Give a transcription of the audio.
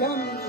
Yummy.